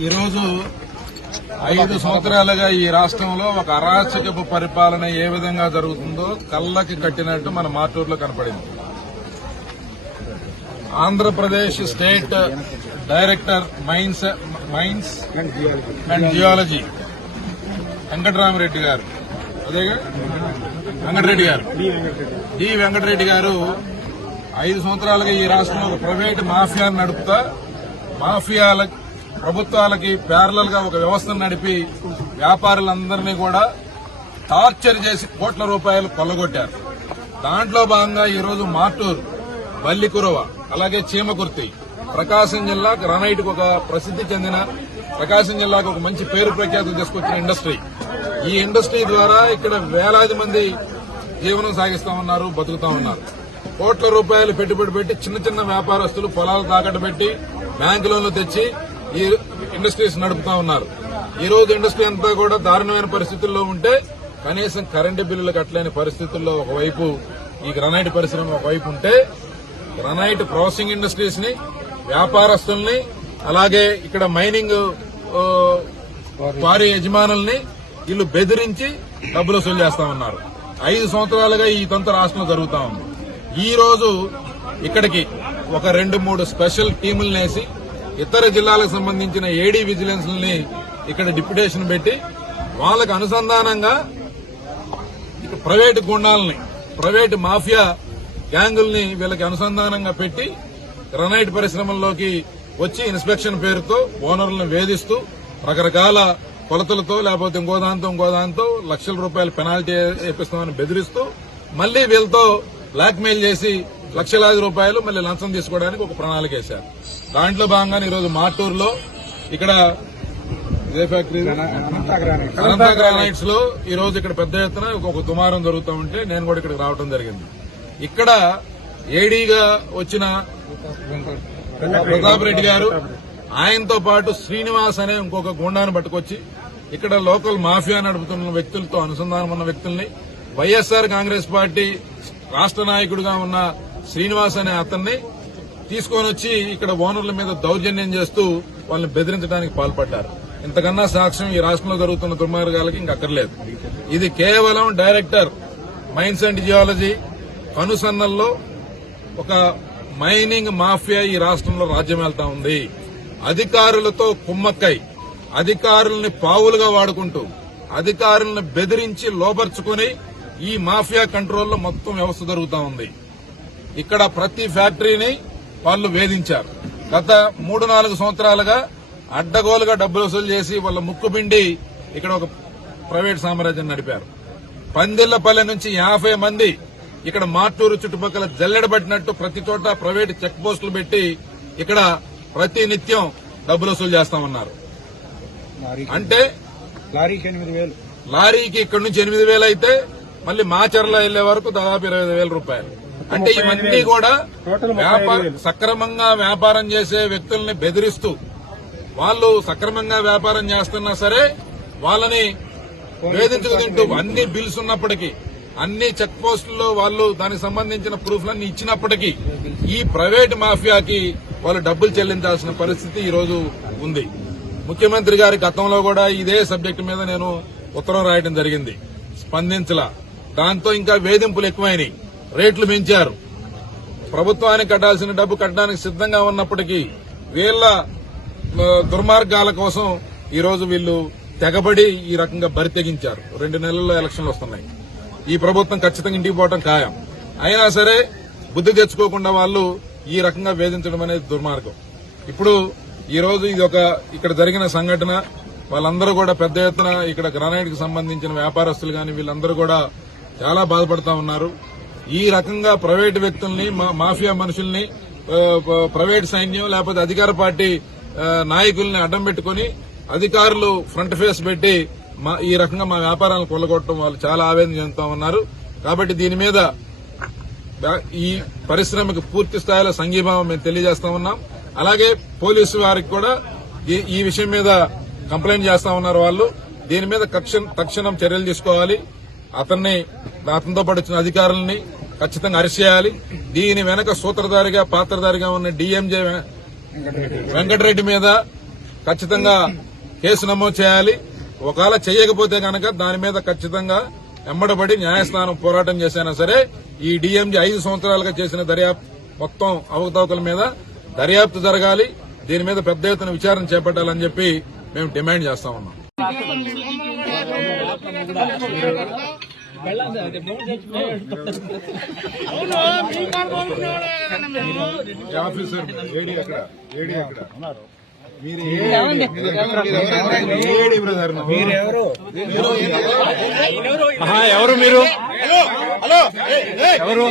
ఈరోజు 5 సంవత్సరాలుగా ఈ రాష్ట్రంలో ఒక అరాచకపు పరిపాలన ఏ విధంగా జరుగుతుందో కళ్ళకి కట్టినట్టు మన మార్టూరులో కనపడింది. Andhra Pradesh state director mines and geology Venkatarama Reddy గారు, అదేగా డి వెంకటరెడ్డి గారు 5 సంవత్సరాలుగా ఈ రాష్ట్రంలో ఒక ప్రైవేట్ మాఫియాను నడుపుతా ప్రభుత్వాలకి ప్యారలల్ గా ఒక వ్యవస్థను నడిపి వ్యాపారులందరినీ కూడా టార్చర్ చేసి కోట్ల రూపాయలు కొల్లగొట్టారు. దాంట్లో భాగంగా ఈరోజు మార్టూరు, బల్లికురవ, అలాగే చీమకుర్తి, ప్రకాశం జిల్లా గ్రానైట్ ఒక ప్రసిద్ది చెందిన ప్రకాశం జిల్లాకు ఒక మంచి పేరు ప్రఖ్యాతులు తీసుకొచ్చిన ఇండస్ట్రీ. ఈ ఇండస్ట్రీ ద్వారా ఇక్కడ వేలాది మంది జీవనం సాగిస్తా ఉన్నారు, బతుకుతా ఉన్నారు. కోట్ల రూపాయలు పెట్టుబడి పెట్టి చిన్న చిన్న వ్యాపారస్తులు పొలాలు తాకట్టు పెట్టి బ్యాంకు లోన్లు తెచ్చి ఈ ఇండస్ట్రీస్ నడుపుతా ఉన్నారు. ఈ రోజు ఇండస్ట్రీ అంతా కూడా దారుణమైన పరిస్థితుల్లో ఉంటే కనీసం కరెంటు బిల్లులు కట్టలేని పరిస్థితుల్లో ఒకవైపు ఈ గ్రానైట్ పరిశ్రమ ఒకవైపు ఉంటే, గ్రానైట్ ప్రాసెసింగ్ ఇండస్ట్రీస్ ని, వ్యాపారస్తుల్ని, అలాగే ఇక్కడ మైనింగ్ వారి యజమానుల్ని వీళ్ళు బెదిరించి డబ్బులు వసూలు చేస్తా ఉన్నారు. 5 సంవత్సరాలుగా ఈ తంతు రాష్ట్రంలో జరుగుతా ఉంది. ఈ రోజు ఇక్కడికి ఒక 2-3 స్పెషల్ టీములు వేసి ఇతర జిల్లాలకు సంబంధించిన ఏడీ విజిలెన్స్ ని ఇక్కడ డిప్యుటేషన్ పెట్టి వాళ్ళకు అనుసంధానంగా ప్రైవేటు గుండాలని, ప్రైవేటు మాఫియా గ్యాంగుల్ని వీళ్ళకి అనుసంధానంగా పెట్టి గ్రానైట్ పరిశ్రమల్లోకి వచ్చి ఇన్స్పెక్షన్ పేరుతో ఓనర్లను వేధిస్తూ రకరకాల కొలతలతో లేకపోతే ఇంకోదాంతో లక్షల రూపాయల పెనాల్టీ వేపిస్తామని బెదిరిస్తూ మళ్లీ వీళ్ళతో బ్లాక్ మెయిల్ చేసి లక్షలాది రూపాయలు మళ్లీ లంచం తీసుకోవడానికి ఒక ప్రణాళిక వేశారు. దాంట్లో భాగంగానే ఈరోజు మార్టూరులో ఇక్కడ ఇదే ఫ్యాక్టరీ అనంత గ్రానైట్స్ లో ఈ రోజు ఇక్కడ పెద్ద ఎత్తున ఒక దుమారం జరుగుతూ ఉంటే నేను కూడా ఇక్కడికి రావడం జరిగింది. ఇక్కడ ఏడీగా వచ్చిన ప్రతాప్ రెడ్డి గారు, ఆయనతో పాటు శ్రీనివాస్ అనే ఇంకొక గుండాను పట్టుకొచ్చి ఇక్కడ లోకల్ మాఫియా నడుపుతున్న వ్యక్తులతో అనుసంధానం ఉన్న వ్యక్తుల్ని, వైఎస్ఆర్ కాంగ్రెస్ పార్టీ రాష్ట్ర నాయకుడిగా ఉన్న శ్రీనివాస్ అనే అతన్ని తీసుకొని వచ్చి ఇక్కడ ఓనర్ల మీద దౌర్జన్యం చేస్తూ వాళ్ళని బెదిరించడానికి పాల్పడ్డారు. ఇంతకన్నా సాక్ష్యం ఈ రాష్ట్రంలో జరుగుతున్న దుర్మార్గాలకి ఇంకక్కర్లేదు. ఇది కేవలం డైరెక్టర్ మైన్స్ అండ్ జియాలజీ కనుసన్నల్లో ఒక మైనింగ్ మాఫియా ఈ రాష్ట్రంలో రాజ్యం వెళ్తా ఉంది. అధికారులతో కుమ్మక్కై, అధికారుల్ని పావులుగా వాడుకుంటూ, అధికారులను బెదిరించి లోపర్చుకుని ఈ మాఫియా కంట్రోల్లో మొత్తం వ్యవస్థ జరుగుతా ఉంది. ఇక్కడ ప్రతి ఫ్యాక్టరీని వాళ్ళు వేధించారు. గత 3-4 సంవత్సరాలుగా అడ్డగోలుగా డబ్బులు వసూలు చేసి వాళ్ళ ముక్కుపిండి ఇక్కడ ఒక ప్రైవేట్ సామ్రాజ్యం నడిపారు. పందిళ్లపల్లె నుంచి 50 మంది ఇక్కడ మార్టూరు చుట్టుపక్కల జల్లెడబట్టినట్టు ప్రతి చోట ప్రైవేట్ చెక్ పోస్టులు పెట్టి ఇక్కడ ప్రతి నిత్యం డబ్బులు వసూలు చేస్తా ఉన్నారు. అంటే లారీకి ఇక్కడ నుంచి 8,000 అయితే మళ్ళీ మాచర్ల వెళ్లే వరకు దాదాపు 25,000 రూపాయలు. అంటే ఇవన్నీ కూడా సక్రమంగా వ్యాపారం చేసే వ్యక్తుల్ని బెదిరిస్తూ, వాళ్ళు సక్రమంగా వ్యాపారం చేస్తున్నా సరే వాళ్ళని వేధించుకు తింటూ, అన్ని బిల్స్ ఉన్నప్పటికీ, అన్ని చెక్ పోస్టుల్లో వాళ్ళు దానికి సంబంధించిన ప్రూఫ్లన్నీ ఇచ్చినప్పటికీ ఈ ప్రైవేట్ మాఫియాకి వాళ్ళు డబ్బులు చెల్లించాల్సిన పరిస్థితి ఈ రోజు ఉంది. ముఖ్యమంత్రి గారి గతంలో కూడా ఇదే సబ్జెక్టు మీద నేను ఉత్తరం రాయడం జరిగింది, స్పందించలా. దాంతో ఇంకా వేధింపులు ఎక్కువైనాయి, రేట్లు పెంచారు. ప్రభుత్వానికి కట్టాల్సిన డబ్బు కట్టడానికి సిద్దంగా ఉన్నప్పటికీ వీళ్ల దుర్మార్గాల కోసం ఈ రోజు వీళ్లు తెగబడి ఈ రకంగా బరి తెగించారు. 2 నెలల్లో ఎలక్షన్లు వస్తున్నాయి. ఈ ప్రభుత్వం ఖచ్చితంగా ఇంటికి పోవడం ఖాయం. అయినా సరే బుద్ధి తెచ్చుకోకుండా వాళ్ళు ఈ రకంగా వేధించడం అనేది దుర్మార్గం. ఇప్పుడు ఈ రోజు ఇది ఇక్కడ జరిగిన సంఘటన, వాళ్ళందరూ కూడా పెద్ద ఎత్తున ఇక్కడ గ్రానైట్ కి సంబంధించిన వ్యాపారస్తులు గాని వీళ్ళందరూ కూడా చాలా బాధపడతా ఉన్నారు. ఈ రకంగా ప్రైవేటు వ్యక్తుల్ని, మాఫియా మనుషుల్ని, ప్రైవేట్ సైన్యం లేకపోతే అధికార పార్టీ నాయకుల్ని అడ్డం పెట్టుకుని అధికారులు ఫ్రంట్ ఫేస్ పెట్టి ఈ రకంగా మా వ్యాపారాలను కొల్లగొట్టడం వాళ్ళు చాలా ఆవేదన చెందుతా ఉన్నారు. కాబట్టి దీని మీద ఈ పరిశ్రమకు పూర్తి స్థాయిలో సంఘీభావం మేము తెలియజేస్తా ఉన్నాం. అలాగే పోలీసు వారికి కూడా ఈ విషయం మీద కంప్లైంట్ చేస్తా ఉన్నారు. వాళ్ళు దీని మీద తక్షణం చర్యలు తీసుకోవాలి. అతనితో పాటు వచ్చిన అధికారులని ఖచ్చితంగా అరెస్ట్ చేయాలి. దీని వెనక సూత్రధారిగా పాత్రధారిగా ఉన్న డీఎంజే వెంకటరెడ్డి మీద ఖచ్చితంగా కేసు నమోదు చేయాలి. ఒకవేళ చేయకపోతే కనుక దాని మీద ఖచ్చితంగా ఎమ్మడబడి న్యాయస్థానం పోరాటం చేసినా సరే ఈ డీఎంజీ 5 సంవత్సరాలుగా చేసిన దర్యాప్తు మొత్తం అవకతవకల మీద దర్యాప్తు జరగాలి. దీని మీద పెద్ద ఎత్తున విచారణ చేపట్టాలని చెప్పి మేము డిమాండ్ చేస్తా ఉన్నాం. ఆఫీసర్ ఏడీ ఎక్కడ ఎవరు మీరు? హలో ఎవరు?